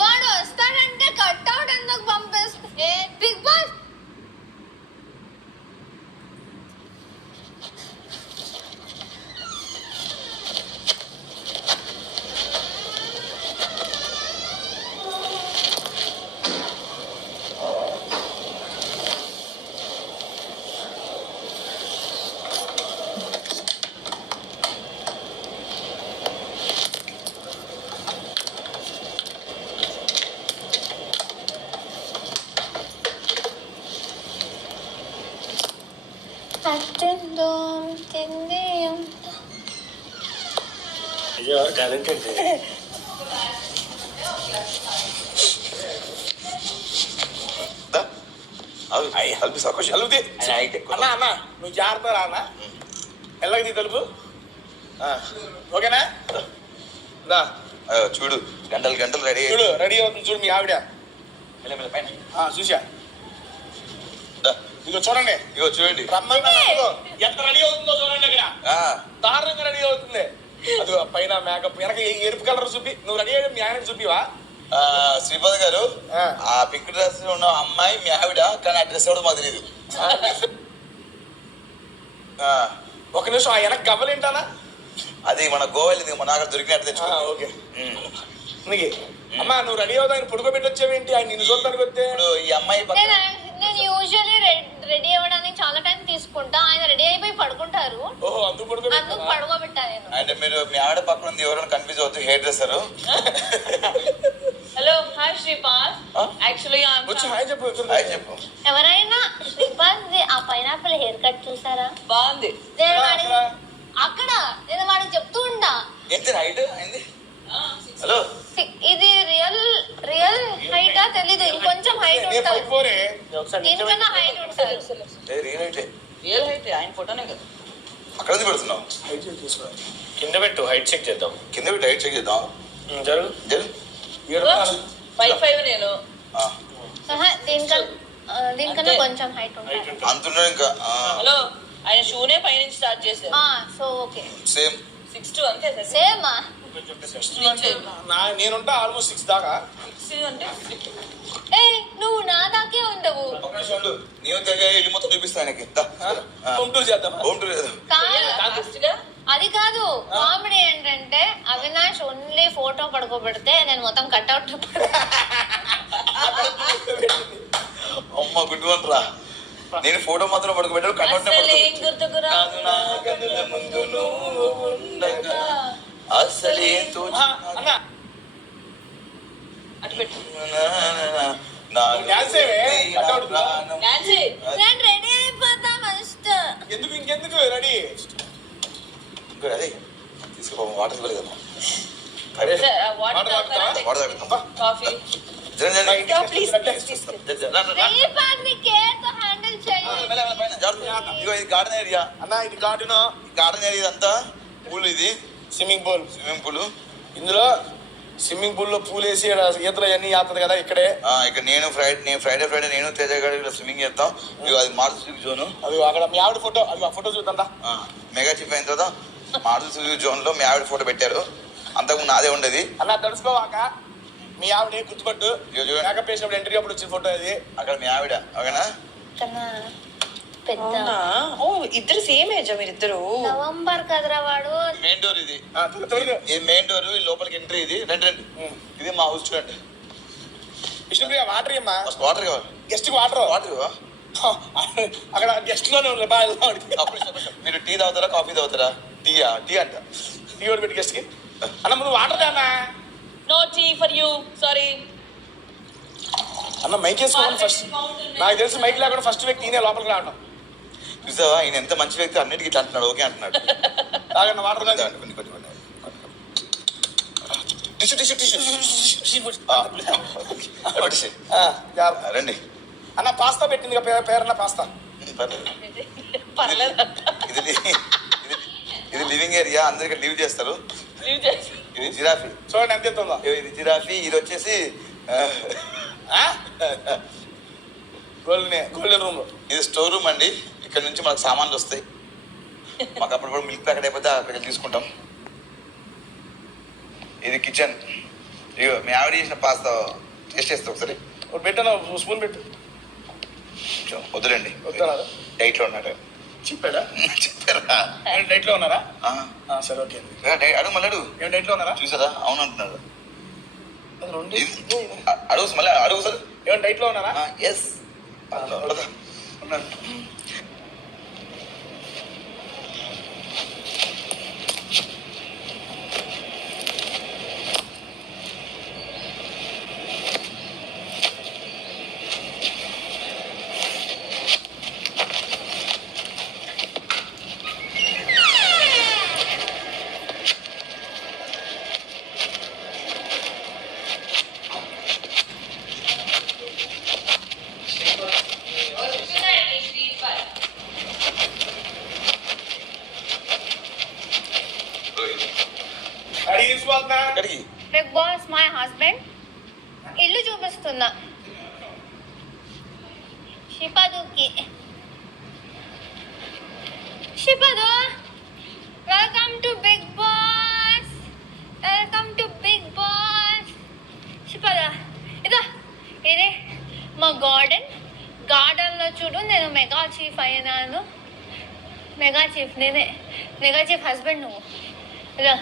వాడు వస్తాడంటే కట్అవుట్ ఎందుకు పంపిస్తే బిగ్ బాస్ టాలెంట్ అన్నా అన్నా నువ్వు జాగ్రత్త రా అన్న ఎల్లకి తలుపు ఓకేనా చూడు గంటలు గంటలు రెడీ చూడు రెడీ అవుతుంది చూడు మీ ఆవిడ చూసా ఇగో చూడండి ఇగో చూడండి రమ్మన్నా ఎంత రెడీ అవుతుందో చూడండి అక్కడ దారుణంగా రెడీ అవుతుంది అది పైన మేకప్ వెనక ఎరుపు కలర్ చూపి నువ్వు రెడీ అయ్యి మీ ఆయన చూపివా శ్రీపద్ గారు ఆ పింక్ డ్రెస్ ఉన్న అమ్మాయి మీ ఆవిడ కానీ ఆ డ్రెస్ కూడా మాకు తెలియదు ఒక నిమిషం ఆ వెనక గవ్వలేంటానా అది మన గోవా మన అక్కడ దొరికినట్టు తెచ్చు ఓకే అమ్మా నువ్వు రెడీ అవుతా ఆయన పడుకోబెట్టి వచ్చావేంటి ఆయన నిన్ను చూడటానికి వస్తే ఇప్పుడు ఈ అమ్మాయి నేను యూజువల్లీ రెడీ అవ్వడానికి చాలా టైం తీసుకుంటా ఆయన రెడీ అయిపోయి పడుకుంటారు అందుకు పడుకోబెట్టా నేను అంటే మీరు మీ ఆవిడ పక్కన ఉంది ఎవరైనా కన్ఫ్యూజ్ అవుతుంది hair dresser hello hi Shripad actually hi చెప్పు చెప్పు ఎవరైనా శ్రీపాద్ ఆ పైనాపిల్ హెయిర్ కట్ చూసారా బాగుంది అక్కడ నేను వాడికి చెప్తూ ఉంటా ఎంత హైట్ అయింది హలో ఇది రియల్ హైటా తెలీదు ఇంకొంచెం హైట్ ఉంటుంది ఇంకన్నా హైట్ ఉంటుంది రియల్ హైట్ ఆయన ఫోటోనే కదా అక్కడ పెడుతున్నావు కింద పెట్టు హైట్ చెక్ చేద్దాం కింద పెట్టి హైట్ చెక్ చేద్దాం జరుగు 5'5" నేను దీనికన్నా కొంచెం హైట్ ఉంటుంది అంటున్నా ఇంకా హలో ఆయన షూనే పైనుంచి స్టార్ట్ చేశారు సో ఓకే సేమ్ 6'2" అంతే సేమ్ నేనుంటా ఆల్మోస్ట్ 6 దాకా అంటే నువ్వు నా దాకే ఉండవు నీవు ఇల్లు మొత్తం చూపిస్తా ఆయనకి హోమ్ టూర్ చేద్దాం అది కాదు కామెడీ ఏంటంటే అవినాష్ ఓన్లీ ఫోటో పడుకోబెడితే నేను మొత్తం కట్అవుట్ అమ్మ గుడ్ వన్ రా నేను ఫోటో మాత్రం పడుకోబెట్టాను కట్అవుట్ అసలే అటు పెట్టు రెడీ అయిపోతా ఫస్ట్ ఇంకెందుకు రెడీ అదే తీసుకో వాటర్ ఇవ్వలేదమ్మా కాఫీ ఇది గార్డెన్ ఏరియా అన్న ఇది గార్డెన్ ఏరియా అంతా పూల్ ఇది స్విమ్మింగ్ పూల్ ఇందులో స్విమ్మింగ్ పూల్ లో పూల్ వేసి ఈతలు అవన్నీ ఆడుతుంది కదా ఇక్కడే ఇక్కడ నేను ఫ్రైడే నేను తేజ గారు స్విమ్మింగ్ చేస్తాం అది మారుతి జోన్ అది అక్కడ మీ ఆవిడ ఫోటో అది ఆ ఫోటో చూద్దా మెగా చిప్ అయిన తర్వాత మారుతి జోన్ లో మీ ఆవిడ ఫోటో పెట్టారు అంతకుముందు నాదే ఉండేది అలా తడుచుకోవాక మీ ఆవిడ గుర్తుపట్టు మేకప్ వేసినప్పుడు ఎంట్రీ అప్పుడు వచ్చిన ఫోటో అది అక్కడ మీ ఆవిడ ఓకేనా ఇద్దరు సేమ్ ఏజ్ మీరిద్దరు నవంబర్ కదరా వాడు మెయిన్ డోర్ ఇది మెయిన్ డోర్ లోపలికి ఎంట్రీ ఇది రండి ఇది మా హౌస్ చూడండి విష్ణుప్రియ వాటర్ అమ్మా వాటర్ కావాలి గెస్ట్ వాటర్ అక్కడ గెస్ట్ లోనే మీరు టీ తాగుతారా కాఫీ తాగుతారా టీ అంట టీ ఒకటి పెట్టి గెస్ట్ కి అన్న ముందు వాటర్ అన్నా no tea for you sorry అన్న మైక్ వేసుకోవాలి ఫస్ట్ నాకు తెలిసి మైక్ లేకుండా ఫస్ట్ వ్యక్తి ఈయన లోపలికి రావడం చూసావా ఈయన ఎంత మంచి వ్యక్తి అన్నిటికీ ఇట్లా అంటున్నాడు ఓకే అంటున్నాడు తాగండి వాటర్ రండి అన్న పాస్తా పెట్టింది పేరన్న పాస్తా ఇది లివింగ్ ఏరియా అందరికి లీవ్ చేస్తారు ఇది జిరాఫీ చూడండి ఎంత ఎత్తుందో ఇది జిరాఫీ ఇది వచ్చేసి గోల్డెన్ రూమ్ ఇది స్టోర్ రూమ్ అండి ఇక్కడ నుంచి మనకు సామాన్లు వస్తాయి మాకు అప్పుడు మిల్క్ ప్యాకెట్ అయిపోతే అక్కడ తీసుకుంటాం ఇది కిచెన్. ఇగో మీ ఆవిడ చేసిన పాస్తా టేస్ట్ చేస్తా ఒకసారి. ఒకటి పెట్టాను, స్పూన్ పెట్టు. కొంచెం వద్దులేండి, వద్దా? డైట్లో ఉన్నాడు. చెప్పాడా? చెప్పారా? డైట్ లో ఉన్నారా? ఆ. సరే ఓకే. అడుగు మళ్ళీ అడుగు. ఏం డైట్ లో ఉన్నారా? చూసారా? అవును అంటున్నాడు. రెండు అడుగు మళ్ళీ అడుగు సార్. ఏమైనా డైట్ లో ఉన్నారా? ఎస్ ఉన్నాను. అడిగి తీసుకోవాలన్నా? ఎక్కడికి? బిగ్ బాస్ మై హస్బెండ్ ఇల్లు చూపిస్తున్నా షిపదుకి. షిపదు, welcome to Bigg Boss, welcome to Bigg Boss. షిపద, ఇదా ఇదే మా గార్డెన్లో చూడు, నేను మెగా చీఫ్ అయినాను. మెగా చీఫ్ నేనే, మెగా చీఫ్ హస్బెండ్ నువ్వు. ఇదా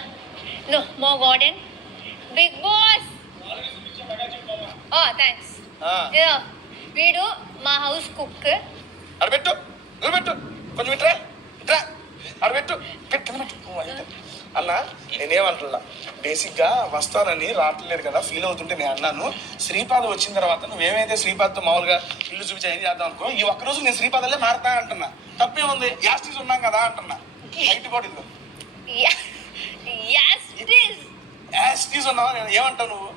no more garden big boss. Oh thanks. Yeah, వీడు మా హౌస్ కుక్. అడబెట్టు, నిలబెట్టు, కొంచెం ఇట్రా ఇట్రా, అడబెట్టు, పెట్టు అన్న. నేనేమంటున్నా, బేసిక్గా వస్తానని రావట్లేదు కదా, ఫీల్ అవుతుంటే నేను అన్నాను. శ్రీపాద వచ్చిన తర్వాత నువ్వేమైతే శ్రీపాద్తో మామూలుగా ఇల్లు చూపించి ఏం చేద్దాం అనుకో, ఈ ఒక్కరోజు నేను శ్రీపాదలే మారుతా అంటున్నా. తప్పే ఉంది, యాస్టీస్ ఉన్నాం కదా అంటున్నా. హైట్ కూడా ఇల్లు యాస్టీస్ ఉన్నావా? నేను ఏమంటావు నువ్వు?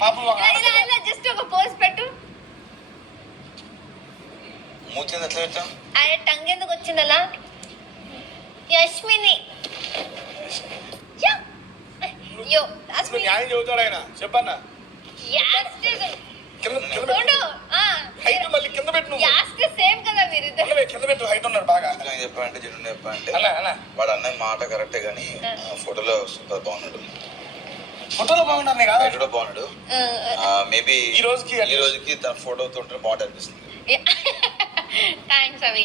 పాపం జస్ట్ ఒక పోస్ట్ పెట్టు. మూతింది ఎట్లా పెట్టాం? అరే టంగ్ ఎందుకు వచ్చింది అలా? యష్మిని యో అసలు న్యాయం చెబుతాడు ఆయన. చెప్పన్నా హైట్ మళ్ళీ కింద పెట్టు. సేమ్ కదా మీరు కింద పెట్టు, హైట్ ఉన్నాడు బాగా. చెప్పంటే జనం చెప్పంటే అన్న వాడు అన్నది మాట కరెక్టే కానీ ఫోటోలో సూపర్ బాగున్నాడు. ఫోటోలో బాగున్నారు కాదు, హైట్ కూడా బాగున్నాడు. మేబీ ఈ రోజుకి తన ఫోటోతో ఉంటే బాగుంటుంది అనిపిస్తుంది. థ్యాంక్స్ అవి,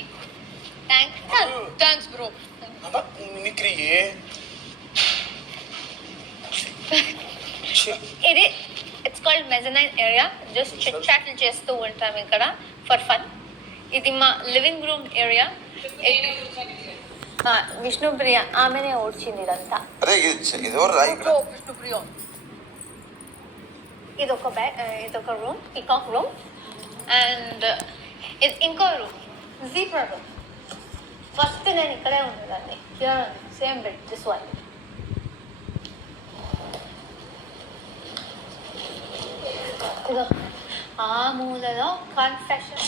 థ్యాంక్స్ బ్రో. మిమిక్రీ ఇది it's called mezzanine area. Just chit చాట్లు చేస్తూ ఉంటాం ఇక్కడ ఫర్ ఫన్. ఇది మా లివింగ్ రూమ్ ఏరియా. విష్ణుప్రియ ఆమెనే ఓడ్చింది ఇదంతా. అదే ఇది ఎవరు రా ఇక్కడ? విష్ణుప్రియ. ఇదొక రూమ్, పీకాక్ రూమ్. అండ్ ఇది ఇంకో రూమ్, జీబ్రా రూమ్. ఫస్ట్ నేను ఇక్కడే ఉండేదాన్ని. Same bed, this one. ఇదో ఆ మూలలో కన్ఫెషన్.